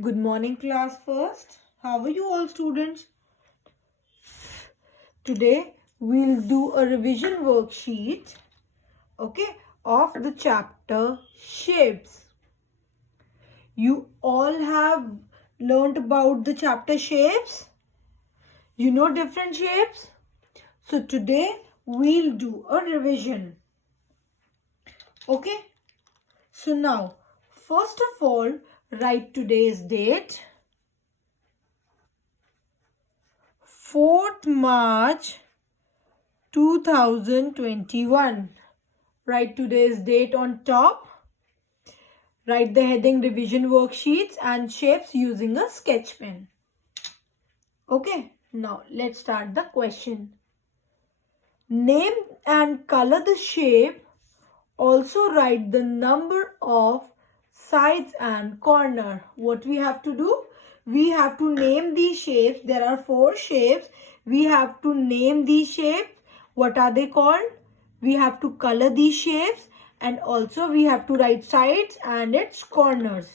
Good morning, class first. How are you all, students? Today we'll do a revision worksheet, of the chapter shapes. You all have learned about the chapter shapes. You know different shapes. So today we'll do a revision. Okay. So now, first of all, write today's date. 4th March 2021. Write today's date on top. Write the heading revision worksheets and shapes using a sketch pen. Okay, now let's start the question. Name and color the shape. Also write the number of sides and corner. What we have to do? We have to name these shapes. There are 4 shapes. We have to name these shapes. What are they called? We have to color these shapes, and also we have to write sides and its corners.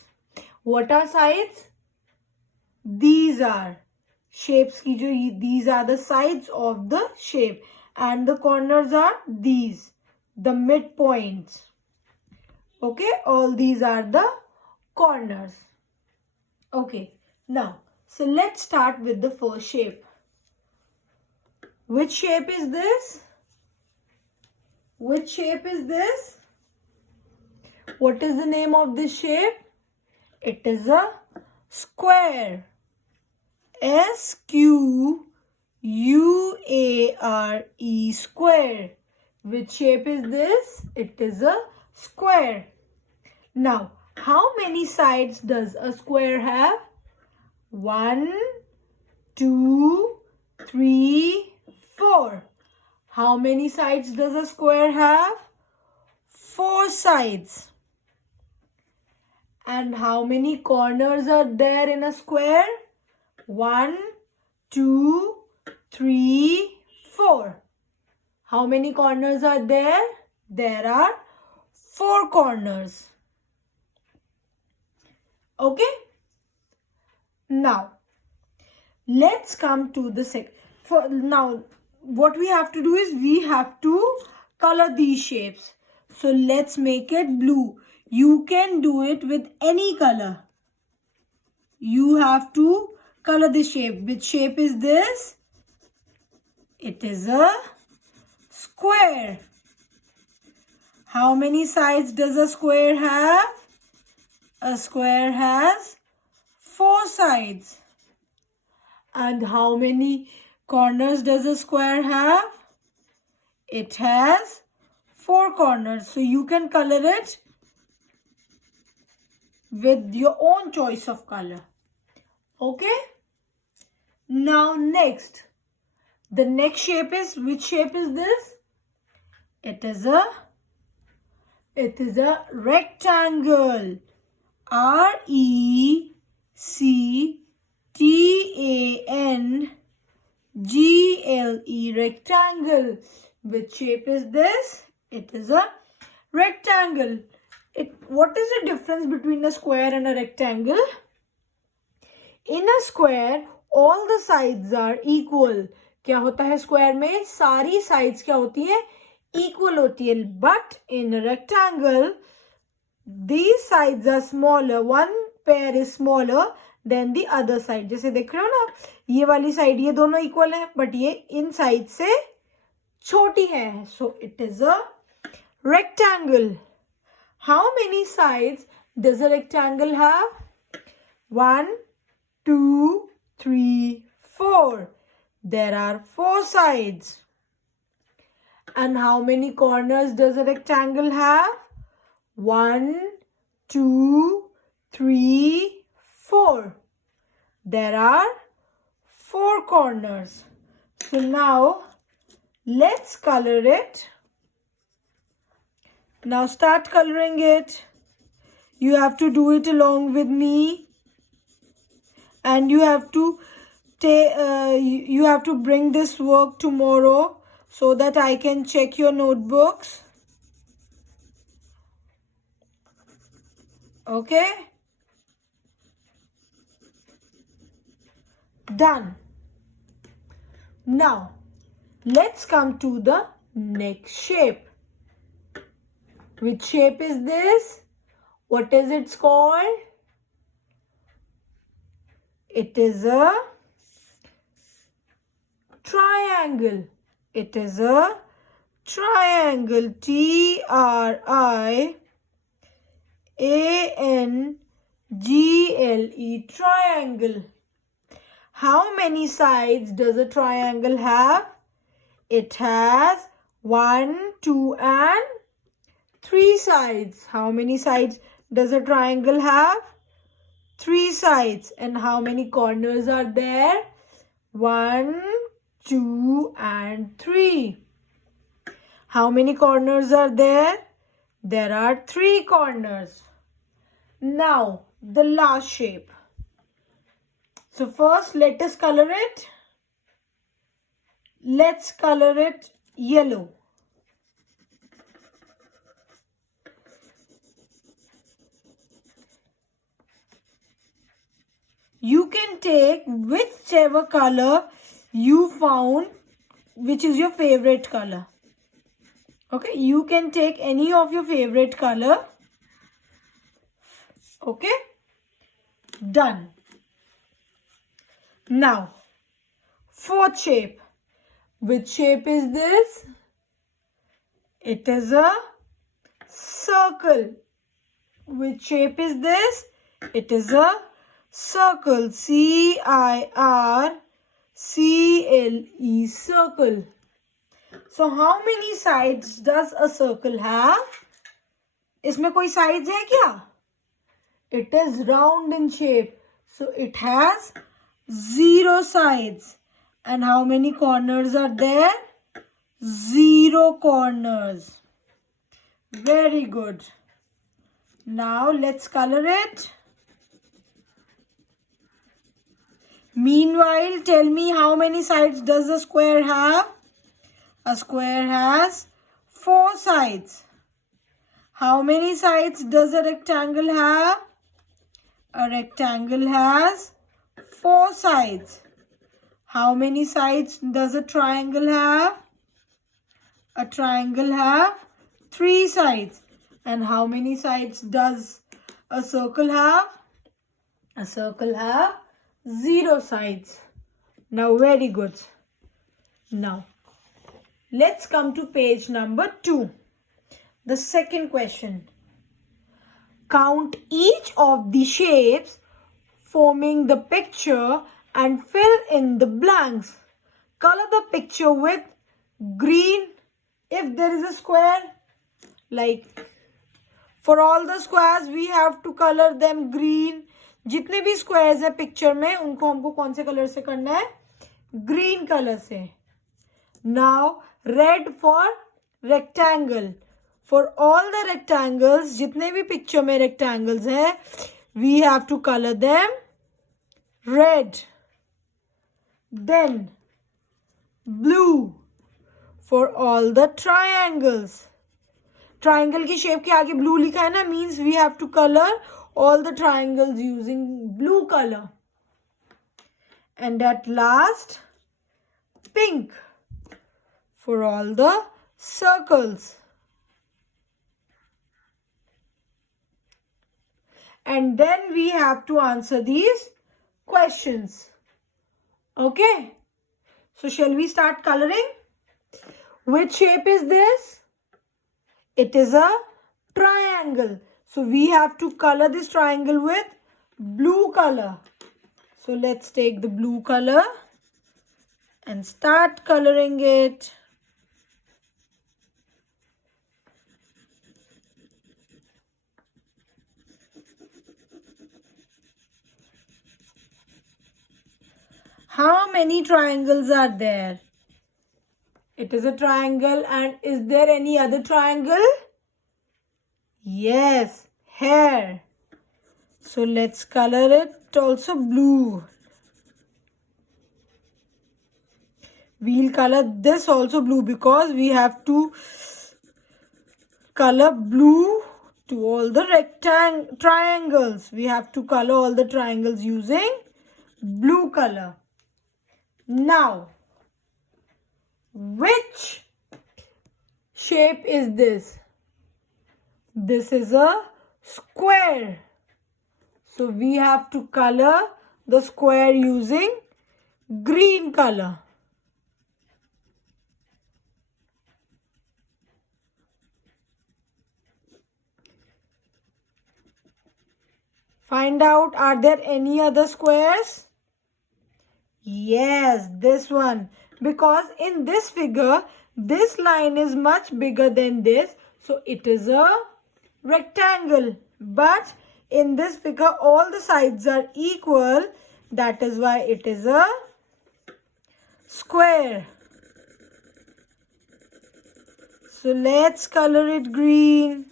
What are sides? These are shapes. These are the sides of the shape, and the corners are these, the midpoints. Okay, all these are the corners. Okay, now, so let's start with the first shape. Which shape is this? Which shape is this? What is the name of this shape? It is a square. S-Q-U-A-R-E, square. Which shape is this? It is a square. Now, how many sides does a square have? 1, 2, 3, 4. How many sides does a square have? 4 sides. And how many corners are there in a square? 1, 2, 3, 4. How many corners are there? There are 4 corners. Okay? Now, let's come to the now, what we have to do is we have to color these shapes. So let's make it blue. You can do it with any color. You have to color the shape. Which shape is this? It is a square. How many sides does a square have? A square has 4 sides. And how many corners does a square have? It has 4 corners. So you can color it with your own choice of color. Okay? Now next. The next shape is, which shape is this? It is a rectangle. R-E-C-T-A-N-G-L-E, rectangle. Which shape is this? It is a rectangle. What is the difference between a square and a rectangle? In a square, all the sides are equal. क्या होता है square में? सारी sides क्या होती है? Equal होती है. But in a rectangle, these sides are smaller. One pair is smaller than the other side. जैसे देख रहे हो ना, ये वाली side ये दोनों equal है, but ये इन side से छोटी है. So it is a rectangle. How many sides does a rectangle have? 1, 2, 3, 4. There are 4 sides. And how many corners does a rectangle have? 1, 2, 3, 4. There are 4 corners. So now, let's color it. Now start coloring it. You have to do it along with me. And you have to bring this work tomorrow so that I can check your notebooks. Okay? Done. Now, let's come to the next shape. Which shape is this? What is it called? It is a triangle. It is a triangle. Triangle. Triangle. How many sides does a triangle have? It has 1, 2, and 3 sides. How many sides does a triangle have? 3 sides. And how many corners are there? 1, 2, and 3. How many corners are there? There are 3 corners. Now, the last shape. So first, let us color it. Let's color it yellow. You can take whichever color you found, which is your favorite color. Okay, you can take any of your favorite color. Okay, done. Now, fourth shape. Which shape is this? It is a circle. Which shape is this? It is a circle. C-I-R-C-L-E, circle. So how many sides does a circle have? इसमें कोई sides है क्या? It is round in shape. So it has 0 sides. And how many corners are there? 0 corners. Very good. Now let's color it. Meanwhile, tell me how many sides does a square have? A square has 4 sides. How many sides does a rectangle have? A rectangle has 4 sides. How many sides does a triangle have? A triangle have 3 sides. And how many sides does a circle have? A circle have 0 sides. Now, very good. Now, let's come to page number 2. The second question. Count each of the shapes forming the picture and fill in the blanks. Color the picture with green if there is a square. Like for all the squares we have to color them green. जितने भी squares है picture में उनको हमको कौन से color से करना है? Green color से. Now red for rectangle. For all the rectangles, जितने भी picture में rectangles हैं, we have to color them red. Then blue for all the triangles. Triangle की shape के आगे blue लिखा है ना, means we have to color all the triangles using blue color. And at last, pink for all the circles. And then we have to answer these questions. Okay. So shall we start coloring? Which shape is this? It is a triangle. So we have to color this triangle with blue color. So let's take the blue color and start coloring it. How many triangles are there? It is a triangle, and is there any other triangle? Yes, here. So let's color it also blue. We'll color this also blue because we have to color blue to all the triangles. We have to color all the triangles using blue color. Now, which shape is this? This is a square. So we have to color the square using green color. Find out, are there any other squares? Yes, this one. Because in this figure, this line is much bigger than this. So it is a rectangle. But in this figure, all the sides are equal. That is why it is a square. So let's color it green.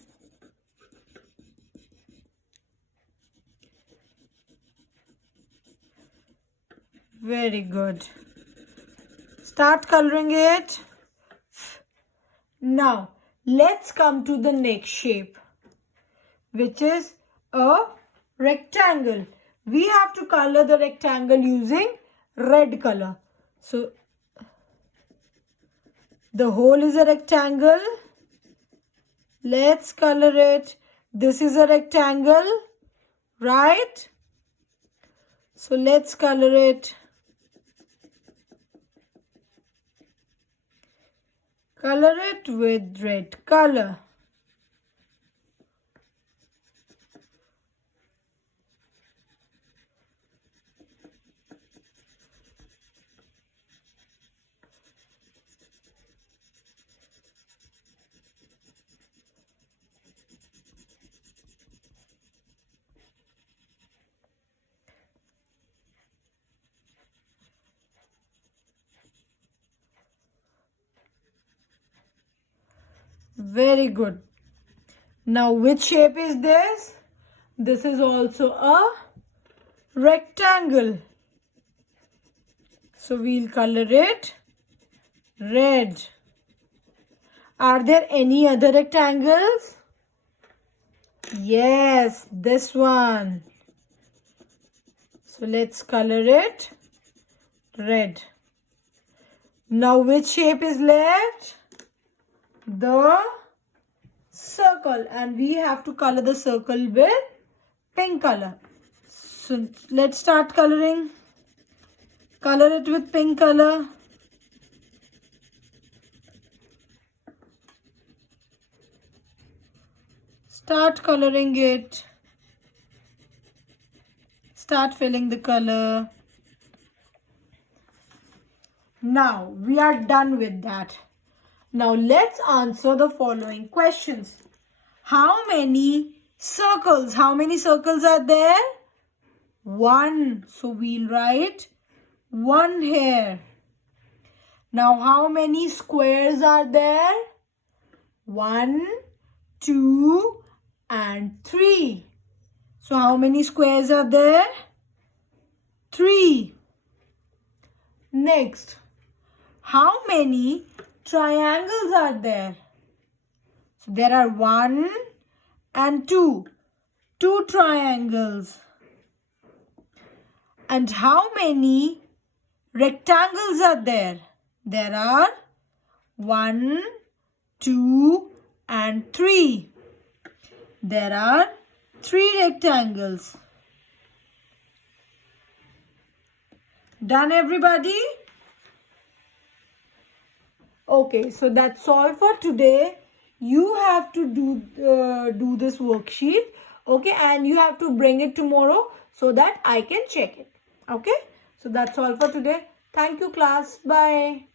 Very good. Start coloring it. Now, let's come to the next shape, which is a rectangle. We have to color the rectangle using red color. So, the hole is a rectangle. Let's color it. This is a rectangle, right? So, let's color it. Color it with red color. Very good. Now, which shape is this? This is also a rectangle. So, we'll color it red. Are there any other rectangles? Yes, this one. So, let's color it red. Now, which shape is left? The circle, and we have to color the circle with pink color. So let's start coloring. Color it with pink color. Start coloring it. Start filling the color. Now we are done with that. Now let's answer the following questions. How many circles? How many circles are there? 1. So we'll write 1 here. Now how many squares are there? 1, 2 and 3. So how many squares are there? 3. Next, how many triangles are there? So there are 1 and 2. 2 triangles. And how many rectangles are there? There are 1, 2 and 3. There are 3 rectangles. Done, everybody? Okay, so that's all for today. You have to do this worksheet, okay, and you have to bring it tomorrow so that I can check it. Okay, so that's all for today. Thank you, class. Bye.